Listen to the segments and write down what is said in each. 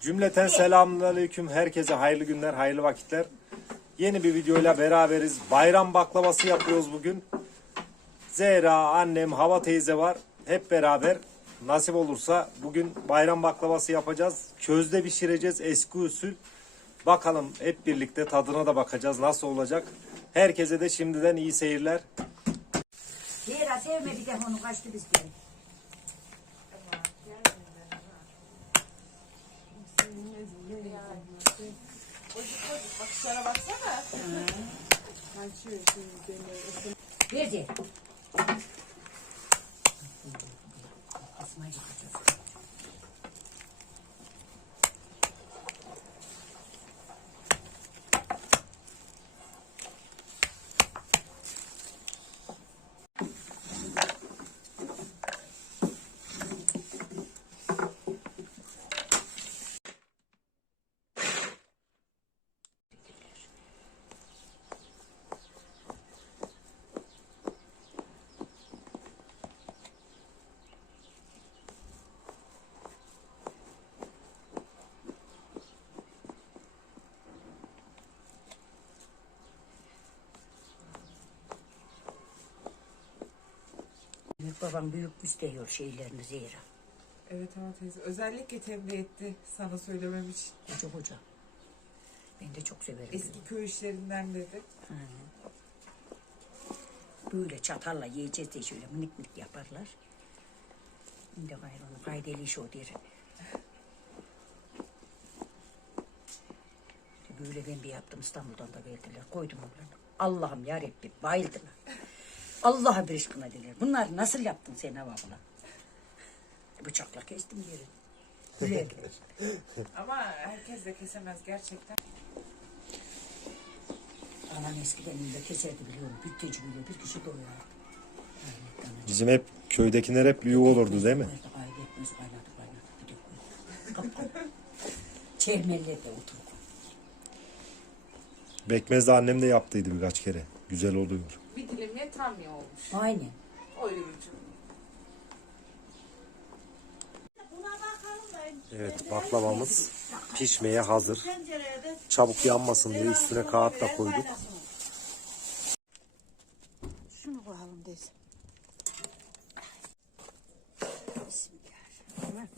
Cümleten selamünaleyküm. Herkese hayırlı günler, hayırlı vakitler. Yeni bir videoyla beraberiz. Bayram baklavası yapıyoruz bugün. Zehra, annem, Hava teyze var. Hep beraber nasip olursa bugün bayram baklavası yapacağız. Közde pişireceğiz eski usul. Bakalım hep birlikte tadına da bakacağız nasıl olacak. Herkese de şimdiden iyi seyirler. Zehra sevme bir de onu kaçtı biz geri. Bakışlara baksana. Ver Zehra. Asmayı bakacağız. Büyük babam büyük müsteyiyor şeylerini Zehra. Evet ama teyze özellikle tembih etti sana söylemem için. Koca koca. Ben de çok severim. Eski köy işlerinden dedi. Böyle çatalla yiyeceğiz diye şöyle minik minik yaparlar. Şimdi gayrı onu kaydeli iş o der. Böyle ben bir yaptım İstanbul'dan da verdiler. Koydum onları. Allah'ım ya Rabbi bayıldım. Allah'a bir aşkına dediler. Bunlar nasıl yaptın sen hava abla? Bıçakla kestim yeri. Ama herkes de kesemez gerçekten. Anam eskiden de keserdi biliyorum. Bir tecrübe bir kişi doyar. Bizim hep köydekiler hep büyük olurdu değil mi? Kaybetmez kaynadı kaynadı. Bir de koy. Kapı. Çermellerde otur. Bekmez de annem de yaptıydı birkaç kere. Güzel oluyor. Bir dilimle tam ya olmuş. Aynen. Cümle. Evet baklavamız pişmeye hazır. Çabuk yanmasın diye üstüne kağıt da koyduk. Şunu koyalım desin. Bismillahirrahmanirrahim.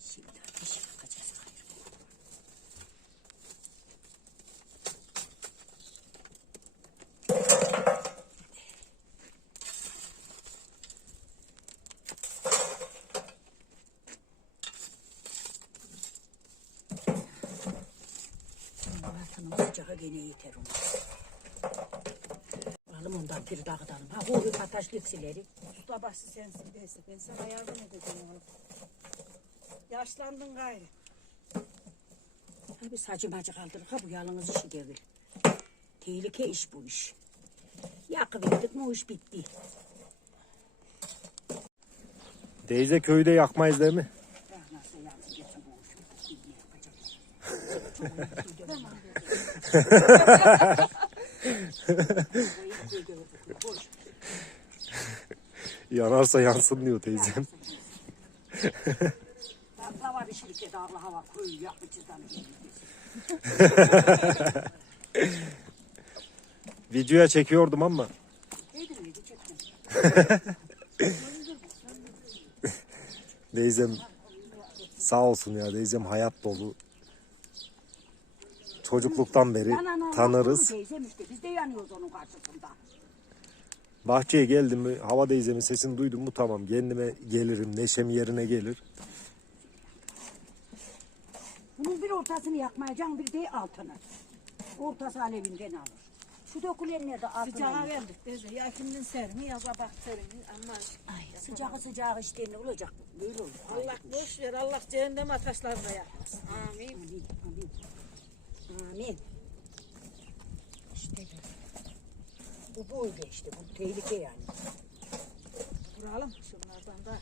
Şimdi ateşi yakacağız. gayrı. Altının sıcağı gene yeter ona. Alalım ondan bir dağıtalım. Ha bu lipsileri. Babası sensin değilse ben sana yardım edeceğim oğlum. Yaşlandın gayrı. Ha bir sacı macı kaldırır. Ha bu yalnız işi değil. Tehlike iş bu iş. Yakıverdik mi o iş bitti. Teyze köyde yakmayız değil mi? Yanarsa yansın diyor teyzem. Baklava bir şey dağlı hava koyu yakıcıdan geliyor. Videoya çekiyordum ama Neydi miydi çektim. teyzem sağ olsun ya teyzem hayat dolu. Çocukluktan beri tanırız. Teyzem işte biz de yanıyoruz onun karşısında. Bahçeye geldim mi hava teyzemin sesini duydum mu tamam kendime gelirim neşem yerine gelir. Bunun bir ortasını yakmayacaksın bir de altını. Ortası alevinden alır. Şu dökülenler de altına. Sıcağa yak. verdik dedi. Ya kimden serini yaza bak serini. Ama Ay, sıcağı sıcağı işte ne olacak? Böyle olur. Allah boş ver. Allah cehennem ateşlerine yakmasın. Amin. Amin. Amin. Amin. İşte böyle. Bu böyle işte. Bu tehlike yani. Vuralım şunlardan da.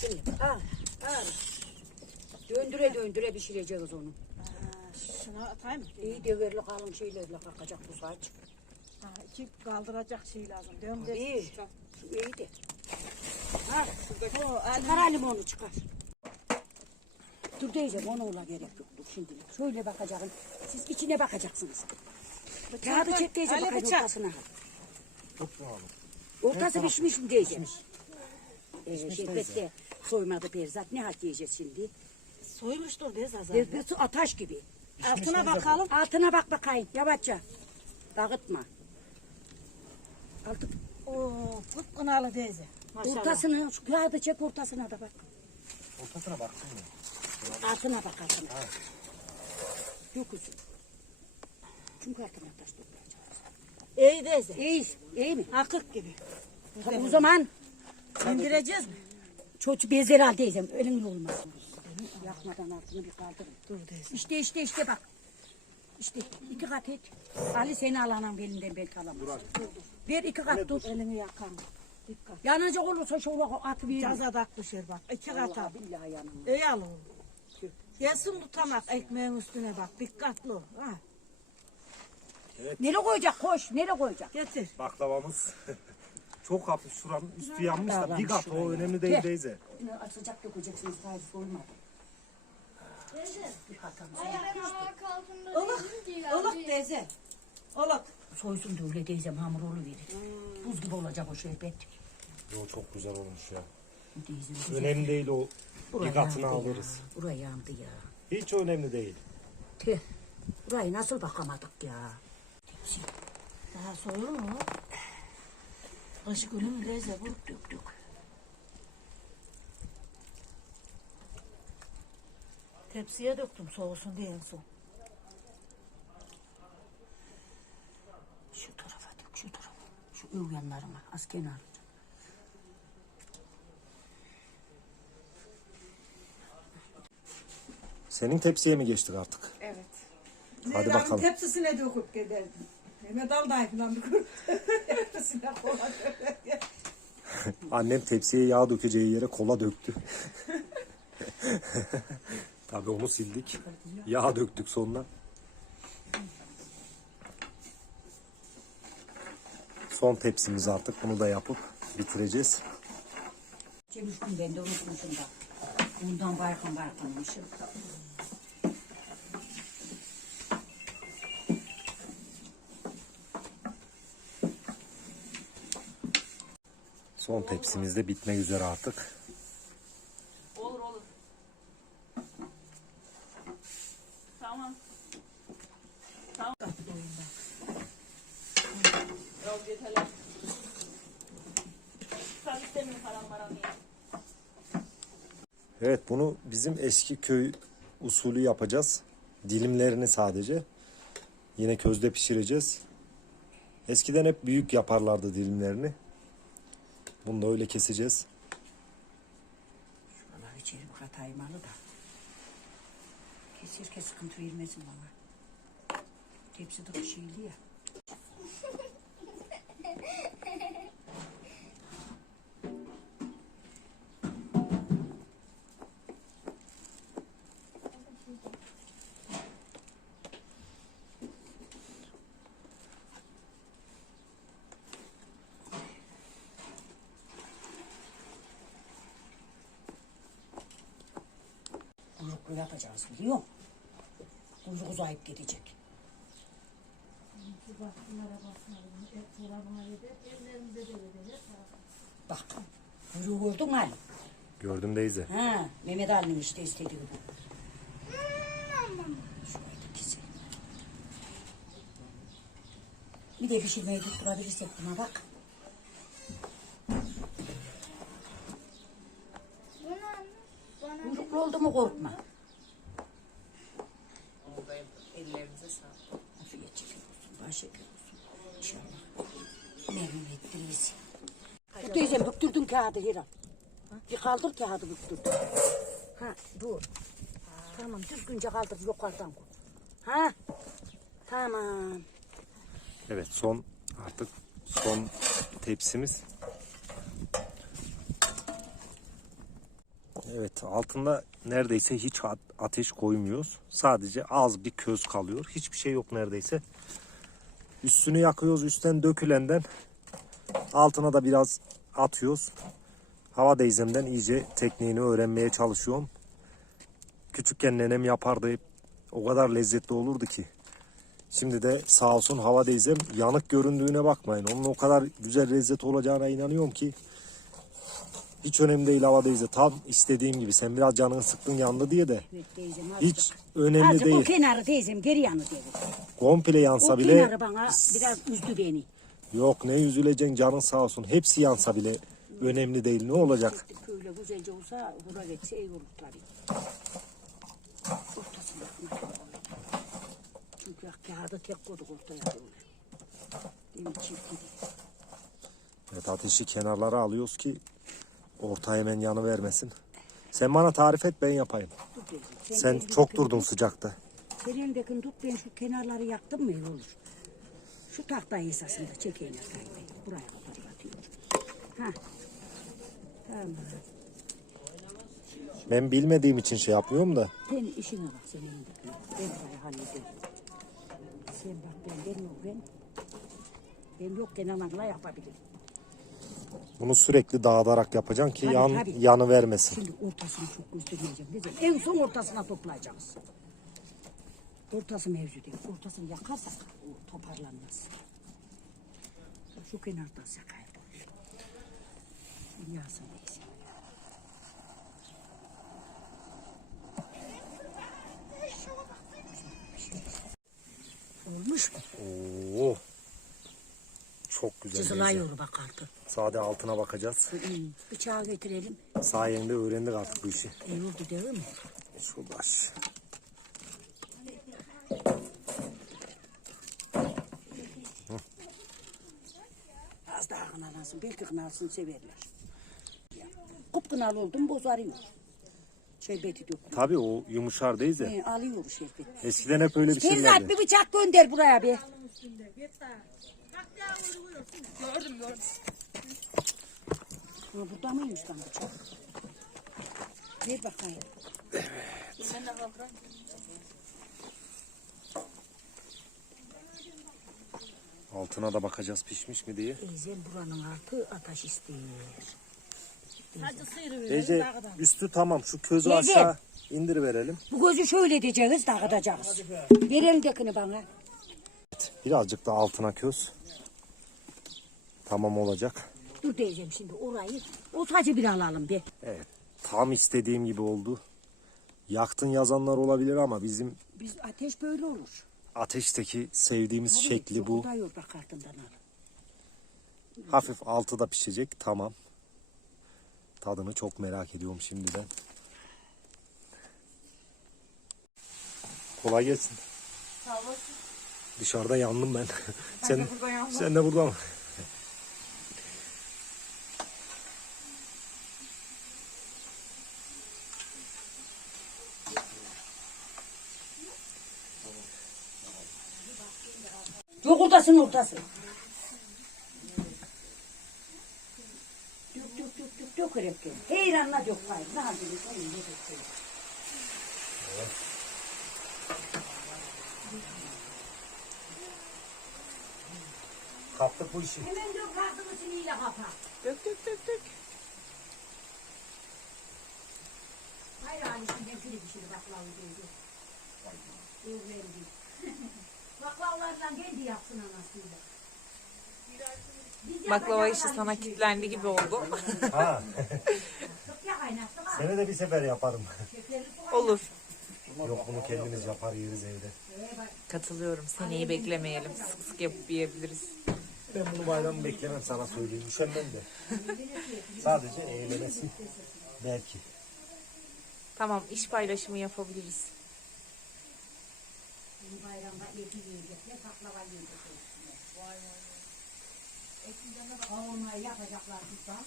Şimdi al. Al. Döndüre döndüre pişireceğiz onu. Şuna atayım mı? İyi devirli kalın şeylerle kalkacak bu saç. Ha, iki kaldıracak şey lazım. De. İyi. Şu iyi de. Ha, O, el- çıkar limonu çıkar. Dur diyeceğim onu ola gerek yok. Dur şimdilik. Şöyle bakacaksın. Siz içine bakacaksınız. Kağıdı çek diyeceğim bıçak. Ortası pişmiş mi diyeceğim. Ee, şerbette soymadı perzat. Ne hak yiyeceğiz şimdi? soymuştur bez azar. Bir, bir su ataş gibi. Altına bakalım. Altına bak bakayım yavaşça. Dağıtma. Altı, Oo, kıpkınalı teyze. Maşallah. ortasını, şu kağıdı çek ortasına da bak. Ortasına baksın mı? Altına bak altına. Yok üzüm. Çünkü altına taş toplayacağız. İyi teyze. İyi, iyi mi? Akık gibi. Tabii o zaman İndireceğiz mi? çocuk bezer al diyeceğim. Ölümün olmaz. Yakmadan altını bir kaldırın. Dur teyze. İşte işte işte bak. İşte iki kat et. Ali seni alanam belinden belki alamaz. Dur, dur. Ver iki kat tut. Elini yakan. Dikkat. Yanacak olursa şöyle at bir. Caza takmışır bak. İki kat al. Allah billahi yanım. İyi al oğlum. Gelsin tutamak ekmeğin üstüne bak. Dikkatli ol. Ha. Nereye koyacak koş? Nereye koyacak? Getir. Baklavamız çok hafif şuranın üstü yanmış da bir kat o önemli değil Gel. teyze. Yine Açacak dökeceksiniz sadece soyma. Bir hatamız. Oluk. Oluk teyze. Oluk. Soysun da öyle diyeceğim hamur verir. Buz gibi olacak o şerbet. Yo, çok güzel olmuş ya. Güzel. Önemli değil o bir katını yandı alırız. Ya. Buraya yandı ya. Hiç önemli değil. Tüh. Burayı nasıl bakamadık ya. Daha soyulur mu? Kaşık ölüm teyze bu. Dök dök. Tepsiye döktüm soğusun diye en son. Şu tarafa dök şu tarafa. Şu yanlarına az kenar. Senin tepsiye mi geçtik artık? Evet. Hadi Zehra'nın bakalım. tepsisine döküp giderdim. Mehmet Alday falan bir kurup tepsisine kola dökerdi. Annem tepsiye yağ dökeceği yere kola döktü. Tabii onu sildik. Yağ döktük sonra. Son tepsimiz artık. Bunu da yapıp bitireceğiz. Çevirdim ben de unutmuşum da. Bundan baykan baykanmışım. Son tepsimiz de bitmek üzere artık. Evet bunu bizim eski köy usulü yapacağız. Dilimlerini sadece. Yine közde pişireceğiz. Eskiden hep büyük yaparlardı dilimlerini. Bunu da öyle keseceğiz. Şuralar içeri kataymalı da. Kesirken sıkıntı vermesin bana. Tepsi de şeyli ya. Biliyor musun? Kuyruk uzayıp gidecek. Bak. Kuyruğu gördün mü Ali? Gördüm Deyze. Ha, Mehmet Ali'nin işte istediği bu. Keselim. Bir de pişirmeyi tutturabilirsek buna bak. Kağıdı Hiram. Bir kaldır kağıdı büktürdün. Ha, dur. Tamam, düzgünce kaldır, yukarıdan koy. Ha, tamam. Evet son artık son tepsimiz. Evet altında neredeyse hiç ateş koymuyoruz. Sadece az bir köz kalıyor. Hiçbir şey yok neredeyse. Üstünü yakıyoruz. Üstten dökülenden altına da biraz atıyoruz. Hava deyzemden iyice tekniğini öğrenmeye çalışıyorum. Küçükken nenem yapardı. O kadar lezzetli olurdu ki. Şimdi de sağ olsun hava deyzem yanık göründüğüne bakmayın. Onun o kadar güzel lezzet olacağına inanıyorum ki. Hiç önemli değil hava deyze. Tam istediğim gibi. Sen biraz canını sıktın yandı diye de. Evet teyzem azıcık. Hiç önemli Azıcık o değil. kenarı teyzem geri yanı dedi. Komple yansa O bile kenarı bana biraz üzdü beni. yok ne üzüleceksin canın sağ olsun. Hepsi yansa bile önemli değil. Ne olacak? Böyle güzelce olsa hura geçse iyi olur tabii. Ortasına bakmak Çünkü kağıdı tek koyduk ortaya böyle. Değil mi çirkin? Evet ateşi kenarlara alıyoruz ki orta hemen yanı vermesin. Sen bana tarif et ben yapayım. Dur Sen elindekini çok tut. durdun sıcakta. Sen elindekini tut ben şu kenarları yaktım mı iyi olur. Şu tahtayı esasında çekeyim ben. Buraya kadar atıyorum. Ha. Tamam. Ben bilmediğim için şey yapmıyorum da. Sen işine bak sen elindekine. Ben burayı hallederim. Sen bak ben, ben yok ben. Ben yokken ananla yapabilirim. Bunu sürekli dağıtarak yapacaksın ki Tabii, yan, tabii. yanı vermesin. Şimdi ortasını çok göstermeyeceğim. Dedim. En son ortasına toplayacağız. Ortası mevzu değil. Ortasını yakarsak o toparlanmaz. Şu kenardan sakayım. Yağsın neyse. Olmuş mu? Oo. Çok güzel. Cızılıyor bak artık. Sade altına bakacağız. Hı, Bıçağı getirelim. Sayende öğrendik artık bu işi. İyi oldu değil mi? Şu baş. Az daha kınalasın. Belki kınalsın severler. Kupkınalı oldum bozarıyor. Şerbeti döküyor. Tabii o yumuşar değil ya. Ee, alıyor şerbeti. Eskiden hep öyle bir şey Ferizat vardı. bir bıçak gönder buraya bir. Gördüm gördüm. Ha, burada mıymış lan bıçak? Ver bakayım. Ben de. Altına da bakacağız pişmiş mi diye. Ezel buranın altı ateş istiyor. Sıyırıver. Ece üstü tamam şu közü Teyze. aşağı indir verelim. Bu gözü şöyle edeceğiz dağıtacağız. Ver elindekini bana. Birazcık da altına köz. Tamam olacak. Dur diyeceğim şimdi orayı. O tacı bir alalım bir. Evet tam istediğim gibi oldu. Yaktın yazanlar olabilir ama bizim Biz ateş böyle olur. ateşteki sevdiğimiz Tabii, şekli bu. Al. Hafif altı da pişecek tamam. Tadını çok merak ediyorum şimdiden. Kolay gelsin. Sağ olasın. Dışarıda yandım ben. sen, de burada yandım. sen de burada mı? Yok ortasın ortası. Dök dök hep gel. Heyranla dök hayır. Ne yapayım? Sen ne dök Kaptık bu işi. Hemen dök kartını siniyle kapa. Dök dök dök dök. Hayır Ali şimdi hepsini pişir baklavı dedi. Öğrendi. Baklavlarla kendi yapsın anasıyla. Biz Baklava işi sana kilitlendi gibi oldu. Ha, seni de bir sefer yaparım. Olur. Yok bunu kendimiz yapar yeriz evde. Katılıyorum. Seneyi beklemeyelim. Sık sık yapıp yiyebiliriz. Ben bunu bayramı beklemem sana söyleyeyim. Üşenmem de. Sadece eğlenesi. Belki. Tamam iş paylaşımı yapabiliriz. Bayramda eti yiyecekler, baklava yiyecekler. Vay vay. Kavurmayı yapacaklar burada.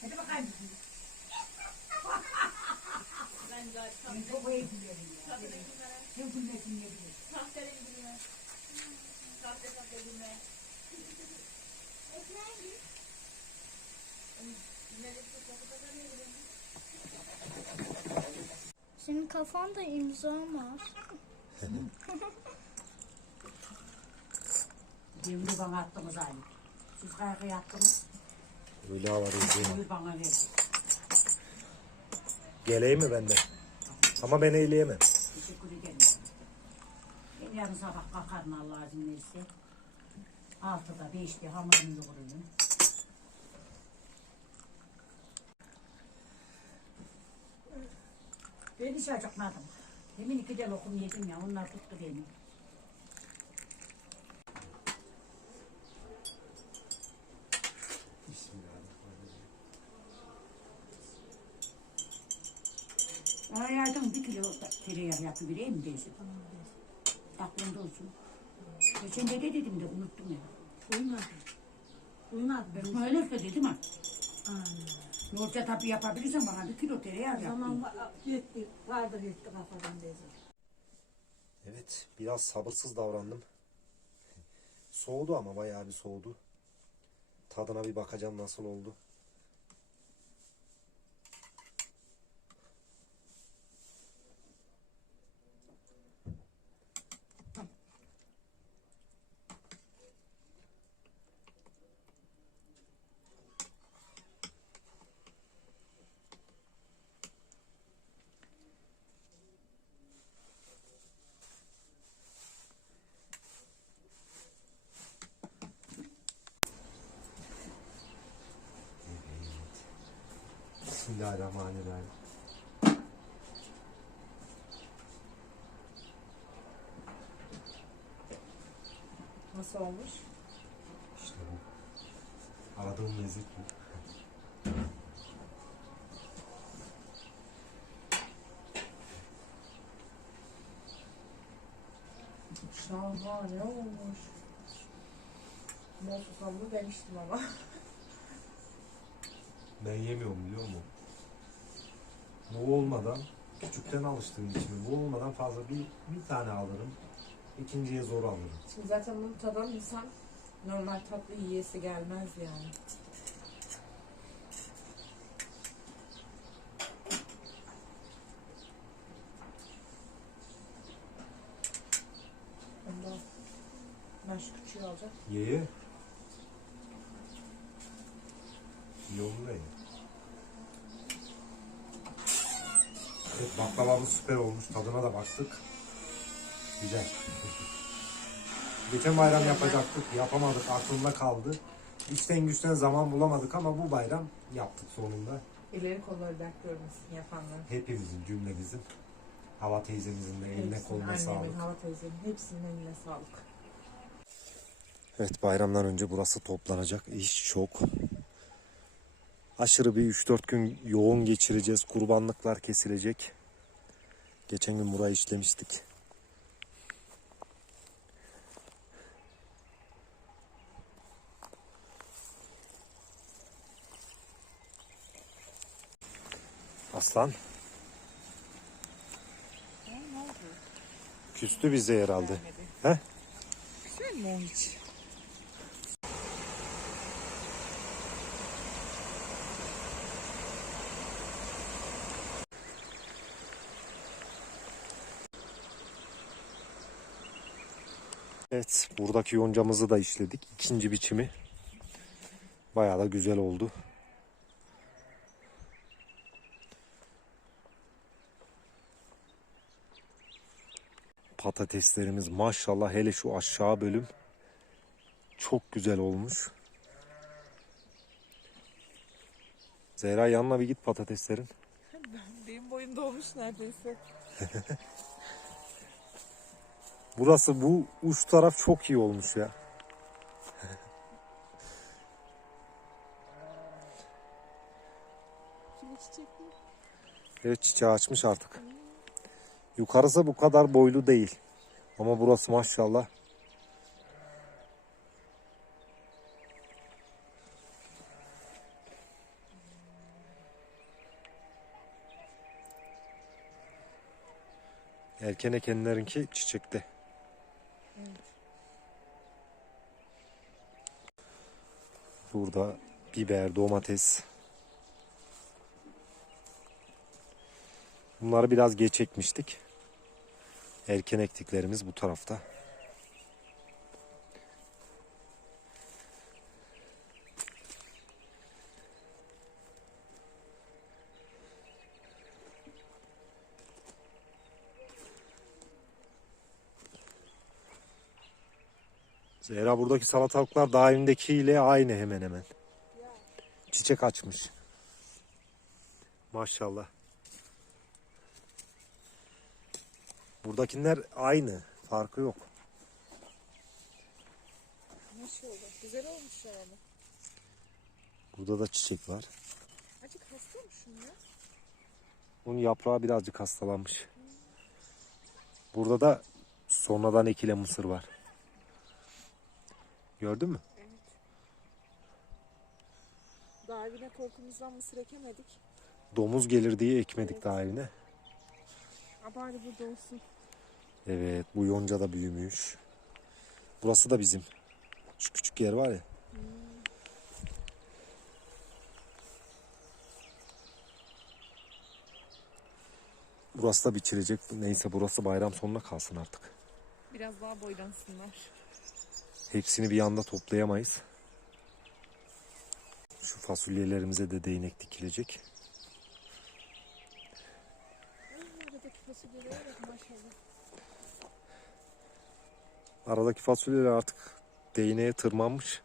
Hadi bakayım. Ben çok iyi biliyorum. Hem gülmesin ne bilir. Senin kafanda imza var. Şimdi bana attınız aynı. Siz kaygı attınız. Öyle var. Şimdi bana verin. Geleyim mi bende? Ama ben eğleyemem. Teşekkür ederim. Ben yarın sabah kalkarım Allah izin verirse. Altıda beşte hamurumu yoğuruyum. Ben hiç acıkmadım. Demin iki de lokum yedim ya onlar tuttu beni. Hayatım bir kilo tereyağı yapıvereyim mi deysin? Aklımda olsun. Geçen de de dedim de unuttum ya. Uyumadım. Uyumadım. Ben öyle dedim ha. Yoğurtça tabii yapabilirsen bana bir kilo tereyağı yap. Tamam yetti. Vardır yetti kafadan teyze. Evet biraz sabırsız davrandım. Soğudu ama bayağı bir soğudu. Tadına bir bakacağım nasıl oldu. Bismillahirrahmanirrahim. Nasıl olmuş? İşte bu. Aradığım lezzet bu. Şahane olmuş. Mol susamlı demiştim ama. Ben yemiyorum biliyor musun? Bu olmadan küçükten alıştığım için bu olmadan fazla bir, bir tane alırım. İkinciye zor alırım. Şimdi zaten bunu tadan insan normal tatlı yiyesi gelmez yani. Ondan ben şu küçüğü alacağım. Ye ye. Yolunu da Evet baklavamız süper olmuş. Tadına da baktık. Güzel. Geçen bayram yapacaktık. Yapamadık. Aklımda kaldı. İşten güçten zaman bulamadık ama bu bayram yaptık sonunda. Elleri kolları dert görmesin yapanlar. Hepimizin cümlemizin. Hava teyzemizin de eline Hepsinin, koluna annemin, sağlık. hava teyzemin hepsinin eline sağlık. Evet bayramdan önce burası toplanacak. İş çok. Aşırı bir 3-4 gün yoğun geçireceğiz. Kurbanlıklar kesilecek. Geçen gün burayı işlemiştik. Aslan. Küstü bize herhalde. He? Güzel mi hiç? Evet, buradaki yoncamızı da işledik. İkinci biçimi. Bayağı da güzel oldu. Patateslerimiz maşallah hele şu aşağı bölüm çok güzel olmuş. Zehra yanına bir git patateslerin. Benim boyum dolmuş neredeyse. Burası bu uç taraf çok iyi olmuş ya. Evet çiçeği açmış artık. Yukarısı bu kadar boylu değil. Ama burası maşallah. Erken ekenlerinki çiçekte. Burada biber, domates. Bunları biraz geç ekmiştik. Erken ektiklerimiz bu tarafta. Zehra buradaki salatalıklar daha evindekiyle aynı hemen hemen. Çiçek açmış. Maşallah. Buradakiler aynı. Farkı yok. Maşallah. Güzel olmuş yani. Burada da çiçek var. Acık hasta mı şunlar? Bunun yaprağı birazcık hastalanmış. Burada da sonradan ekilen mısır var. Gördün mü? Daha evine korkumuzdan mısır ekemedik. Domuz gelir diye ekmedik daha evine. Ha bari burada olsun. Evet bu yonca da büyümüş. Burası da bizim. Şu küçük yer var ya. Burası da biçilecek. Neyse burası bayram sonuna kalsın artık. Biraz daha boylansınlar. Hepsini bir anda toplayamayız. Şu fasulyelerimize de değnek dikilecek. Aradaki fasulyeler artık değneğe tırmanmış.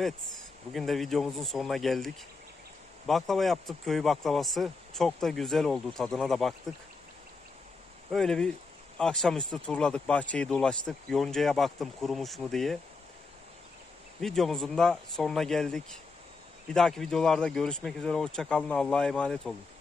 Evet, bugün de videomuzun sonuna geldik. Baklava yaptık, köy baklavası. Çok da güzel oldu, tadına da baktık. Öyle bir akşamüstü turladık, bahçeyi dolaştık. Yoncaya baktım kurumuş mu diye. Videomuzun da sonuna geldik. Bir dahaki videolarda görüşmek üzere, hoşçakalın, Allah'a emanet olun.